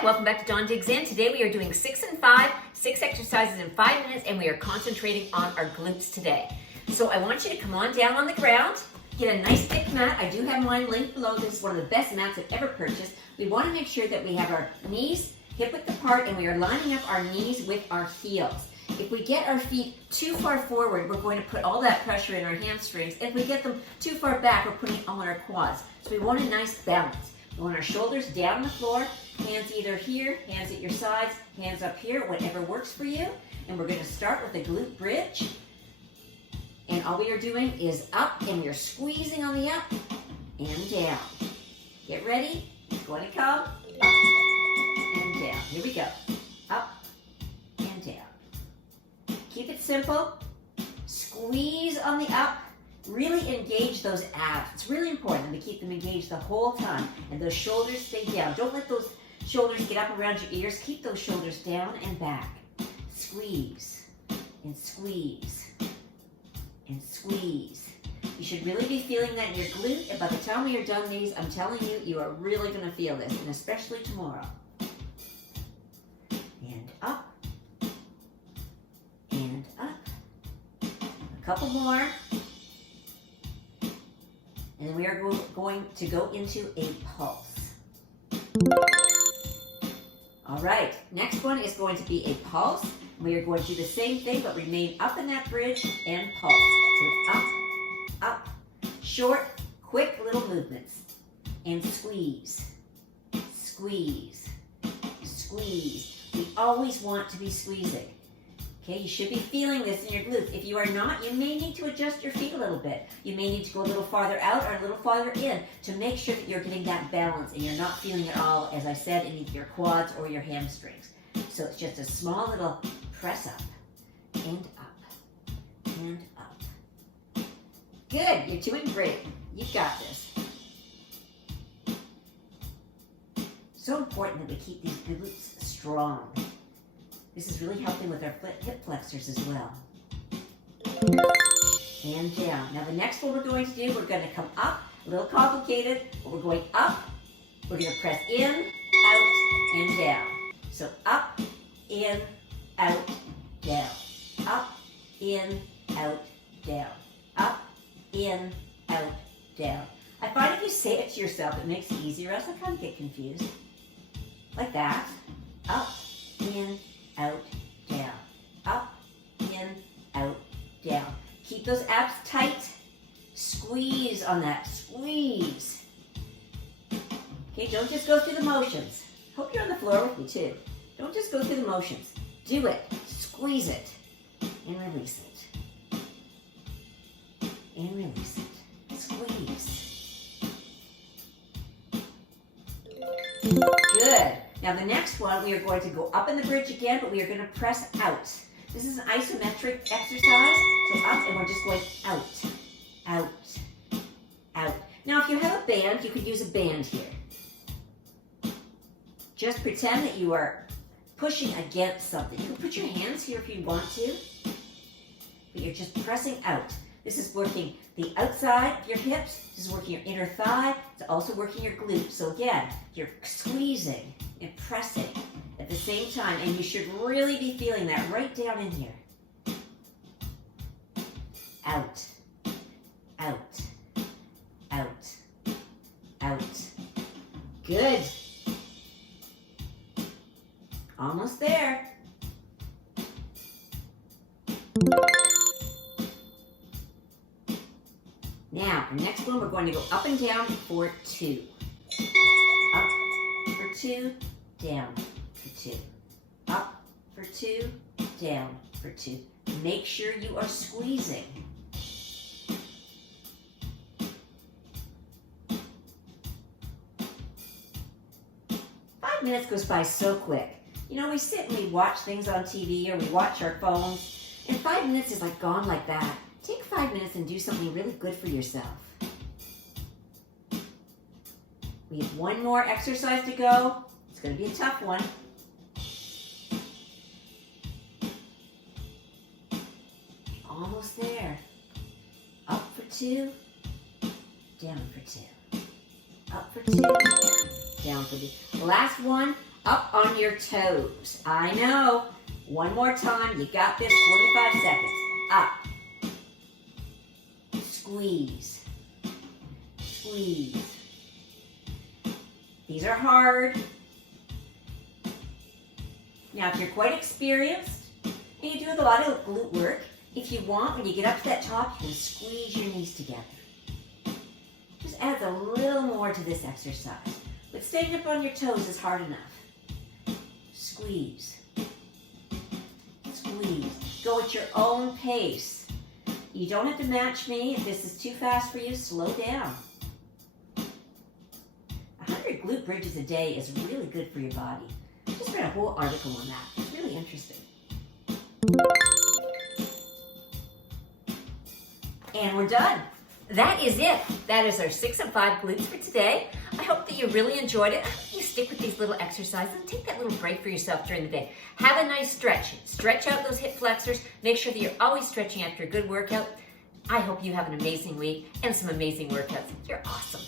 Hi, welcome back to Dawn Digs In. Today we are doing 6 and 5, 6 exercises in 5 minutes, and we are concentrating on our glutes today. So I want you to come on down on the ground, get a nice thick mat. I do have mine linked below. This is one of the best mats I've ever purchased. We want to make sure that we have our knees hip-width apart and we are lining up our knees with our heels. If we get our feet too far forward, we're going to put all that pressure in our hamstrings. If we get them too far back, we're putting it all in our quads. So we want a nice balance. We want our shoulders down on the floor, hands either here, hands at your sides, hands up here, whatever works for you. And we're going to start with a glute bridge. And all we are doing is up, and we are squeezing on the up and down. Get ready. It's going to come up and down. Here we go. Up and down. Keep it simple. Squeeze on the up. Really engage those abs. It's really important that we keep them engaged the whole time. And those shoulders stay down. Don't let those shoulders get up around your ears. Keep those shoulders down and back. Squeeze and squeeze and squeeze. You should really be feeling that in your glute. And by the time we are done these, I'm telling you, you are really going to feel this. And especially tomorrow. And up. And up. A couple more. And then we are going to go into a pulse. All right, next one is going to be a pulse. We are going to do the same thing, but remain up in that bridge and pulse. So it's up, up, short, quick little movements. And squeeze, squeeze, squeeze. We always want to be squeezing. Okay, you should be feeling this in your glutes. If you are not, you may need to adjust your feet a little bit. You may need to go a little farther out or a little farther in to make sure that you're getting that balance and you're not feeling it all, as I said, in either your quads or your hamstrings. So it's just a small little press up and up and up. Good, you're doing great. You've got this. So important that we keep these glutes strong. This is really helping with our hip flexors as well. And down. Now the next one we're going to do, we're going to come up. A little complicated, but we're going up. We're going to press in, out, and down. So up, in, out, down. Up, in, out, down. Up, in, out, down. I find if you say it to yourself, it makes it easier, else I kind of get confused. Like that. Up, in, out, down, up, in, out, down. Keep those abs tight. Squeeze on that, squeeze. Okay, don't just go through the motions. Hope you're on the floor with me too. Don't just go through the motions. Do it, squeeze it, and release it. And release it, squeeze. Good. Now the next one, we are going to go up in the bridge again, but we are going to press out. This is an isometric exercise, so up, and we're just going out, out, out. Now if you have a band, you could use a band here. Just pretend that you are pushing against something. You can put your hands here if you want to, but you're just pressing out. This is working the outside of your hips. This is working your inner thigh. It's also working your glutes. So again, you're squeezing and pressing at the same time, and you should really be feeling that right down in here. Out, out, out, out. Good. Almost there. Now, the next one, we're going to go up and down for 2. Up for 2, down for 2. Up for 2, down for 2. Make sure you are squeezing. Five minutes goes by so quick. You know, we sit and we watch things on TV or we watch our phones, and 5 minutes is like gone like that. Take 5 minutes and do something really good for yourself. We have one more exercise to go. It's going to be a tough one. Almost there. Up for 2, down for 2. Up for 2, down for 2. Last one, Up on your toes. I know. One more time. You got this. 45 seconds. Up. Squeeze. Squeeze. These are hard. Now, if you're quite experienced and you do a lot of glute work, if you want, when you get up to that top, you can squeeze your knees together. Just adds a little more to this exercise. But staying up on your toes is hard enough. Squeeze. Squeeze. Go at your own pace. You don't have to match me. If this is too fast for you, slow down. 100 glute bridges a day is really good for your body. I just read a whole article on that. It's really interesting. And we're done. That is it. That is our 6 and 5 glutes for today. I hope that you really enjoyed it. I hope you stick with these little exercises and take that little break for yourself during the day. Have a nice stretch. Stretch out those hip flexors. Make sure that you're always stretching after a good workout. I hope you have an amazing week and some amazing workouts. You're awesome.